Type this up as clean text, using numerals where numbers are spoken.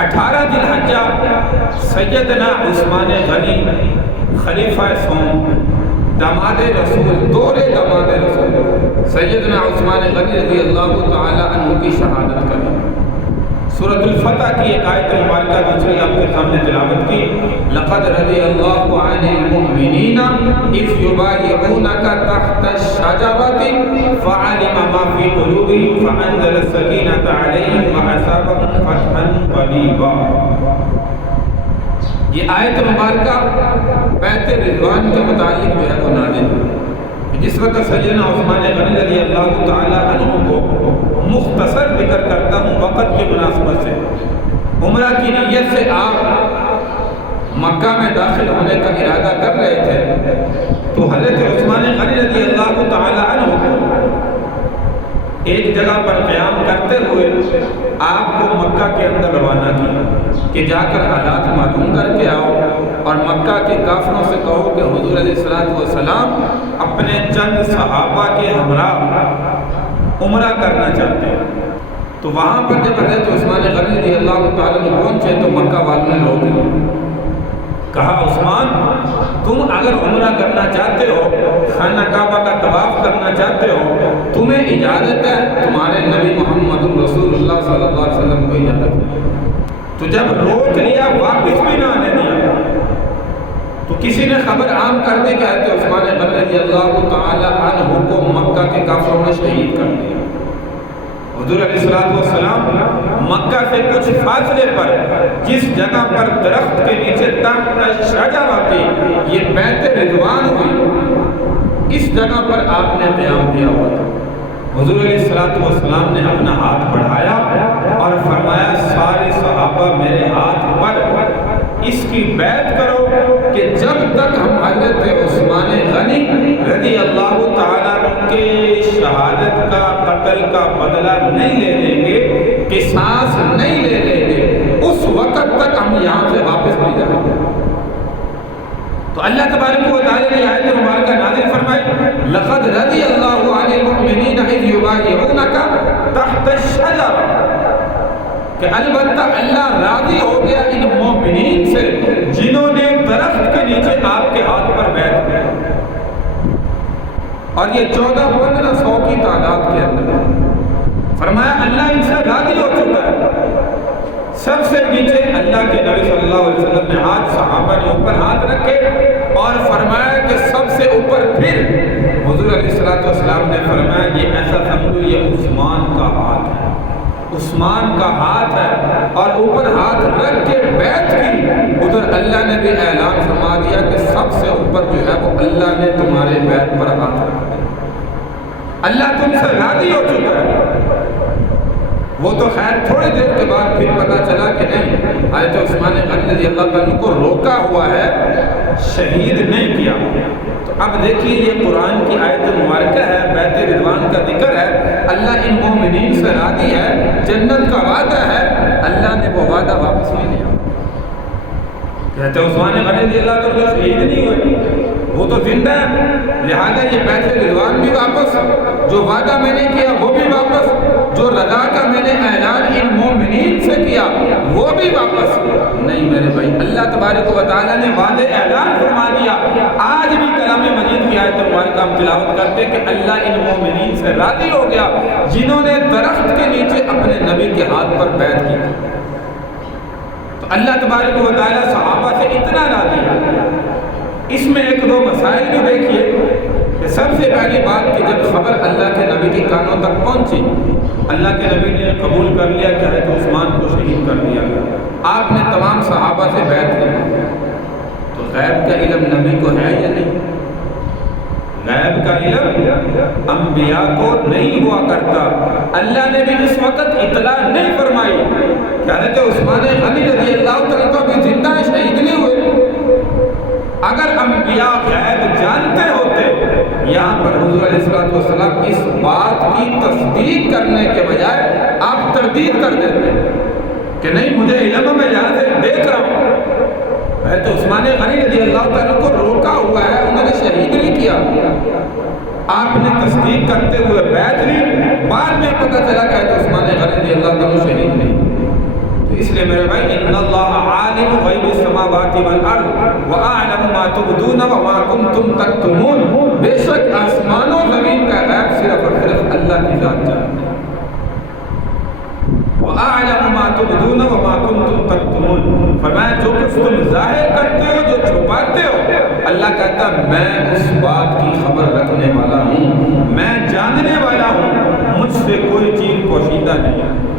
18 ذی الحجہ سیدنا عثمان غنی خلیفہ سوم داماد رسول، دورے داماد رسول سیدنا عثمان غنی رضی اللہ تعالی عنہ کی شہادت کری۔ سورۃ الفتح کی ایک آیت مبارکہ دوسری آپ کے سامنے تلاوت کی، لقد رضی اللہ عن المؤمنین اذ یبایعونک تحت الشجرۃ فعلم ما فی قلوبہم فانزل السکینۃ علیہم واصابہم فتحا قریبا۔ یہ آیت مبارکہ بیعت رضوان کے متعلق جو ہے وہ نازل ہوئی، جس وقت سیدنا عثمان غنی رضی اللہ تعالی عنہ کو مختصر ذکر کرتا ہوں وقت کی مناسبت سے۔ عمرہ کی نیت سے آپ مکہ میں داخل ہونے کا ارادہ کر رہے تھے تو حضرت عثمان غنی رضی اللہ تعالی عنہ ایک جگہ پر قیام کرتے ہوئے آپ کو مکہ کے اندر روانہ کیا کہ جا کر حالات معلوم کر کے آؤ اور مکہ کے کافروں سے کہو کہ حضور علیہ السلام اپنے چند صحابہ کے ہمراہ عمرہ کرنا چاہتے ہیں۔ تو وہاں پر جب حضرت عثمان غنی رضی اللہ تعالیٰ نے پہنچے تو مکہ والوں نے روک لیا، کہا عثمان تم اگر عمرہ کرنا چاہتے ہو، خانہ کعبہ کا طواف کرنا چاہتے ہو، تمہیں اجازت ہے، تمہارے نبی محمد رسول اللہ صلی اللہ علیہ وسلم کو اجازت ہے۔ تو جب روک لیا واپس بھی نہ آنے دیا تو کسی نے خبر عام کر دی کہ حضرت عثمان غنی رضی اللہ تعالی عنہ کو مکہ کے کافروں نے شہید کر دیا۔ حضور علیہ السلام مکہ سے کچھ فاصلے پر جس جگہ پر درخت کے نیچے تحت شجرہ تھی، یہ بیعت رضوان ہوئی، اس جگہ پر آپ نے قیام کیا ہوا تھا۔ حضور علیہ السلام نے اپنا ہاتھ بڑھایا اور فرمایا سارے صحابہ میرے ہاتھ پر اس کی بیعت کرو کہ جب تک ہم حضرت عثمان غنی رضی اللہ تعالیٰ کے شہادت کا، قتل کا بدلہ نہیں لے لیں گے، قصاص نہیں لے لیں گے، اس وقت تک ہم یہاں سے واپس نہیں جائیں گے۔ تو اللہ تبارک و تعالیٰ نے آیت مبارکہ نازل فرمائی، لقد رضی اللہ عن المؤمنین اذ یبایعونک تحت الشجرہ، کہ البتہ اللہ راضی ہو گیا ان مومنین سے جنہوں نے درخت کے نیچے آپ کے ہاتھ پر بیعت کی، اور یہ 1400-1500 کی تعداد کے اندر فرمایا اللہ ان سے راضی ہو چکا ہے۔ سب سے نیچے اللہ کے نبی صلی اللہ علیہ وسلم نے ہاتھ، صحابہ نے اوپر ہاتھ رکھے اور فرمایا کہ سب سے اوپر پھر حضور علیہ السلام نے فرمایا یہ ایسا سمجھو یہ عثمان کا ہاتھ ہے، عثمان کا ہاتھ ہے، اور اوپر ہاتھ رکھ کے بیعت کی۔ ادھر اللہ نے بھی اعلان فرما دیا کہ سب سے اوپر جو ہے وہ اللہ نے تمہارے بیعت پر ہاتھ رکھا ہے، اللہ تم سے راضی ہو چکا ہے۔ وہ تو خیر تھوڑی دیر کے بعد پھر پتا چلا کہ نہیں، حضرت عثمان غنی رضی اللہ تعالیٰ کو روکا ہوا ہے، شہید نہیں کیا۔ تو اب دیکھیے یہ قرآن کی آیت مبارکہ ہے، بیعت رضوان کا ذکر ہے، اللہ ان مومنین سے راضی ہے، جنت کا وعدہ ہے، اللہ نے وہ وعدہ واپس نہیں لیا۔ کہتے عثمان غنی رضی اللہ تعالیٰ شہید نہیں ہوئے، وہ تو زندہ ہے، لہذا یہ بیعت رضوان بھی واپس، جو وعدہ میں نے کیا وہ بھی واپس، جو رضا کا میں نے اعلان ان مومنین سے کیا وہ بھی واپس نہیں۔ میرے بھائی اللہ تبارک و تعالیٰ نے وعدے اعلان فرما دیا۔ آج بھی کلام مجید کی آیت مبارکہ ہم تلاوت کرتے کہ اللہ ان مومنین سے راضی ہو گیا جنہوں نے درخت کے نیچے اپنے نبی کے ہاتھ پر بیعت کی۔ تو اللہ تبارک و تعالیٰ صحابہ سے اتنا راضی ہے۔ اس میں ایک دو مسائل بھی دیکھیے کہ سب سے پہلی بات کہ جب خبر اللہ کے نبی کے کانوں تک پہنچی، اللہ کے نبی نے قبول کر لیا کہ حضرت عثمان کو شہید کر دیا گیا، آپ نے تمام صحابہ سے بیعت کی۔ تو غیب کا علم نبی کو ہے یا نہیں؟ غیب کا علم انبیاء کو نہیں ہوا کرتا۔ اللہ نے بھی اس وقت اطلاع نہیں فرمائی کہ حضرت عثمان غنی رضی اللہ تعالیٰ کو بھی زندہ شہید نہیں ہوئے۔ اگر انبیاء غیب جانتے ہوتے، یہاں پر حضور علیہ السلام اس بات کی تصدیق کرنے کے بجائے آپ تردید کر دیتے کہ نہیں مجھے علم میں یہاں سے دیکھ رہا ہوں، ہے تو عثمان غنی رضی اللہ تعالیٰ کو روکا ہوا ہے، انہوں نے شہید نہیں کیا۔ آپ نے تصدیق کرتے ہوئے بیعت لی، بعد میں پتہ چلا کہ عثمان غنی رضی اللہ تعالیٰ شہید نہیں۔ تو اس لیے میرے بھائی ان اللہ عالم غیب السماوات والارض واعلم ما تبدون وما کنتم تکتمون، بے شک آسمان و زمین کا غیب صرف اور صرف اللہ کی ذات جانتی ہے۔ وَأَعْلَمُ مَا تُبْدُونَ وَمَا كُنْتُمْ تَكْتُمُونَ، فرمایا جو کچھ تم ظاہر کرتے ہو، جو چھپاتے ہو، اللہ کہتا میں اس بات کی خبر رکھنے والا ہوں، میں جاننے والا ہوں، مجھ سے کوئی چیز پوشیدہ نہیں ہے۔